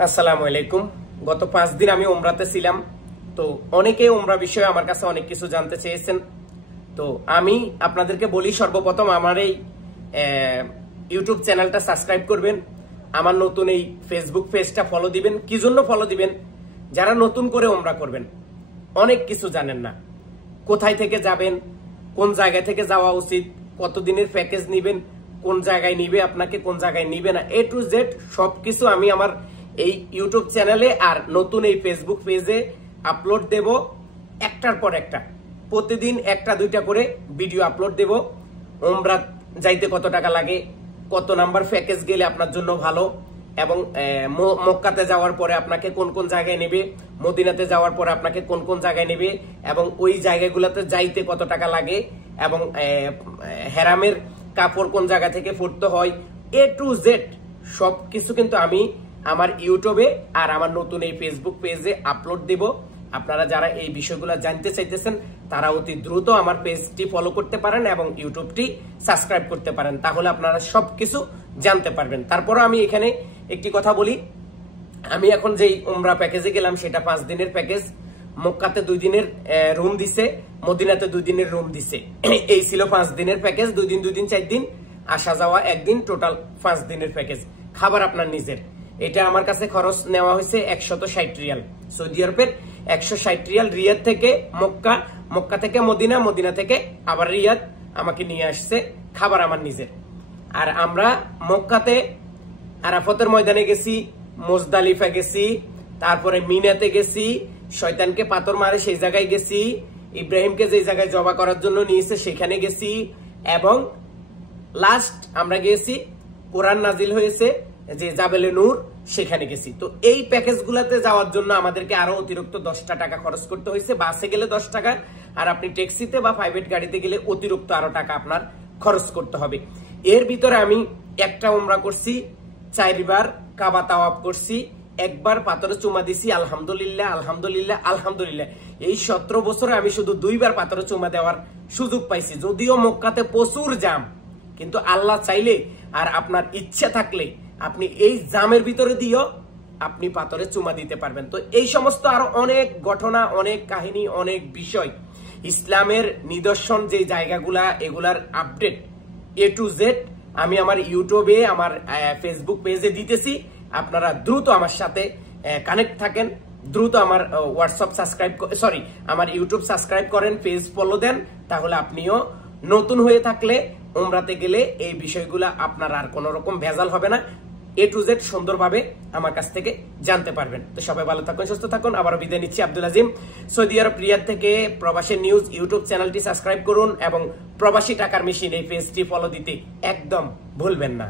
আসসালামু আলাইকুম। গত 5 দিন আমি উমরাতে ছিলাম। তো অনেকে উমরা বিষয়ে আমার কাছে অনেক কিছু জানতে চেয়েছেন। তো আমি আপনাদেরকে বলি, সর্বপ্রথম আমার এই ইউটিউব চ্যানেলটা সাবস্ক্রাইব করবেন, আমার নতুন এই ফেসবুক পেজটা ফলো দিবেন। কি জন্য ফলো দিবেন? যারা নতুন করে উমরা করবেন, অনেক কিছু জানেন না, কোথায় থেকে যাবেন, কোন জায়গা থেকে যাওয়া উচিত, কতদিনের প্যাকেজ নিবেন, কোন জায়গায় নিবে আপনাকে, কোন জায়গায় নিবে না, এ টু জেড সবকিছু আমি আমার এই ইউটিউব চ্যানেলে আর নতুন এই ফেসবুক পেজে আপলোড দেব। একটার পর একটা প্রতিদিন একটা দুইটা করে ভিডিও আপলোড দেব। উমরা যাইতে কত টাকা লাগে, কত নাম্বার প্যাকেজ গেলে আপনার জন্য ভালো, এবং মক্কাতে যাওয়ার পরে আপনাকে কোন কোন জায়গায় নেবে, মদিনাতে যাওয়ার পরে আপনাকে কোন কোন জায়গায় নেবে, এবং ওই জায়গাগুলোতে যাইতে কত টাকা লাগে, এবং হেরামের কাপড় কোন জায়গা থেকে পরতে হয়, এ টু জেড সবকিছু কিন্তু আমি আমার ইউটিউবে আর আমার নতুন এই ফেসবুক পেজে আপলোড দেব। আপনারা যারা এই বিষয়গুলো জানতে চাইতেছেন তারা অতি দ্রুত আমার পেজটি ফলো করতে পারেন এবং ইউটিউবটি সাবস্ক্রাইব করতে পারেন, তাহলে আপনারা সবকিছু জানতে পারবেন। তারপরে আমি এখানে একটি কথা বলি, আমি এখন যেই উমরা প্যাকেজে গেলাম সেটা 5 দিনের প্যাকেজ। মক্কাতে 2 দিনের রুম দিছে, মদিনাতে 2 দিনের রুম দিছে। এই ছিল 5 দিনের প্যাকেজ। 2 দিন 2 দিন 4 দিন, আসা যাওয়া একদিন, টোটাল 5 দিনের প্যাকেজ। খাবার আপনার নিজের। এটা আমার কাছে খরচ নেওয়া হয়েছে 160 রিয়াল। সৌদি আরবের 160 রিয়াল। রিয়াদ থেকে মক্কা, মক্কা থেকে মদিনা, মদিনা থেকে আবার রিয়াদ আমাকে নিয়ে আসছে। খাবার আমার নিজের। আর আমরা মক্কাতে আরাফাতের ময়দানে গেছি, মুজদালিফা গেছি, তারপরে মিনাতে গেছি, শয়তানকে পাথর মারে সেই জায়গায় গেছি, ইব্রাহিমকে যে জায়গায় জবা করার জন্য নিয়েছে সেখানে গেছি, এবং লাস্ট আমরা গেছি কোরআন নাজিল হয়েছে যে জাবেলে নূর, সেখানে গেছি। তো এই প্যাকেজগুলোতে যাওয়ার জন্য আমাদেরকে আরো অতিরিক্ত 10টা টাকা খরচ করতে হয়েছে। বাসে গেলে 10 টাকা, আর আপনি ট্যাক্সিতে বা প্রাইভেট গাড়িতে গেলে অতিরিক্ত আরো টাকা আপনার খরচ করতে হবে। এর ভিতরে আমি একটা উমরা করছি, 4 বার কাবা তাওয়াফ করছি, একবার পাথরে চুমা দিছি। আলহামদুলিল্লাহ, আলহামদুলিল্লাহ, আলহামদুলিল্লাহ। এই 17 বছরে আমি শুধু 2 বার পাথরে চুমা দেওয়ার সুযোগ পাইছি। যদিও মক্কাতে প্রচুর জাম, কিন্তু আল্লাহ চাইলে আর আপনার ইচ্ছা থাকলে আপনি এই জামের ভিতরে দিয়েও আপনি পাথরে চুমা দিতে পারবেন। তো এই সমস্ত আরো অনেক ঘটনা, অনেক কাহিনী, অনেক বিষয়, ইসলামের নিদর্শন যে জায়গাগুলা, এগুলার আপডেট এ টু জেড আমি আমার ইউটিউবে, আমার ফেসবুক পেজে দিতেছি। আপনারা দ্রুত আমার সাথে কানেক্ট থাকেন, দ্রুত আমার হোয়াটসঅ্যাপ সাবস্ক্রাইব, সরি আমার ইউটিউব সাবস্ক্রাইব করেন, পেজ ফলো দেন, তাহলে আপনিও নতুন হয়ে থাকলে উমরাতে গেলে এই বিষয়গুলো আপনার আর কোনো রকম ভেজাল হবে না। এ টু জেড সুন্দরভাবে আমার কাছ থেকে জানতে পারবেন। তো সবাই ভালো থাকুন, সুস্থ থাকুন। আবারও বিদায় নিচ্ছি। আব্দুল আজিম, সৌদি আরব রিয়াদ থেকে। প্রবাসী নিউজ ইউটিউব চ্যানেলটি সাবস্ক্রাইব করুন এবং প্রবাসী টাকার মেশিন এই পেজটি ফলো দিতে একদম ভুলবেন না।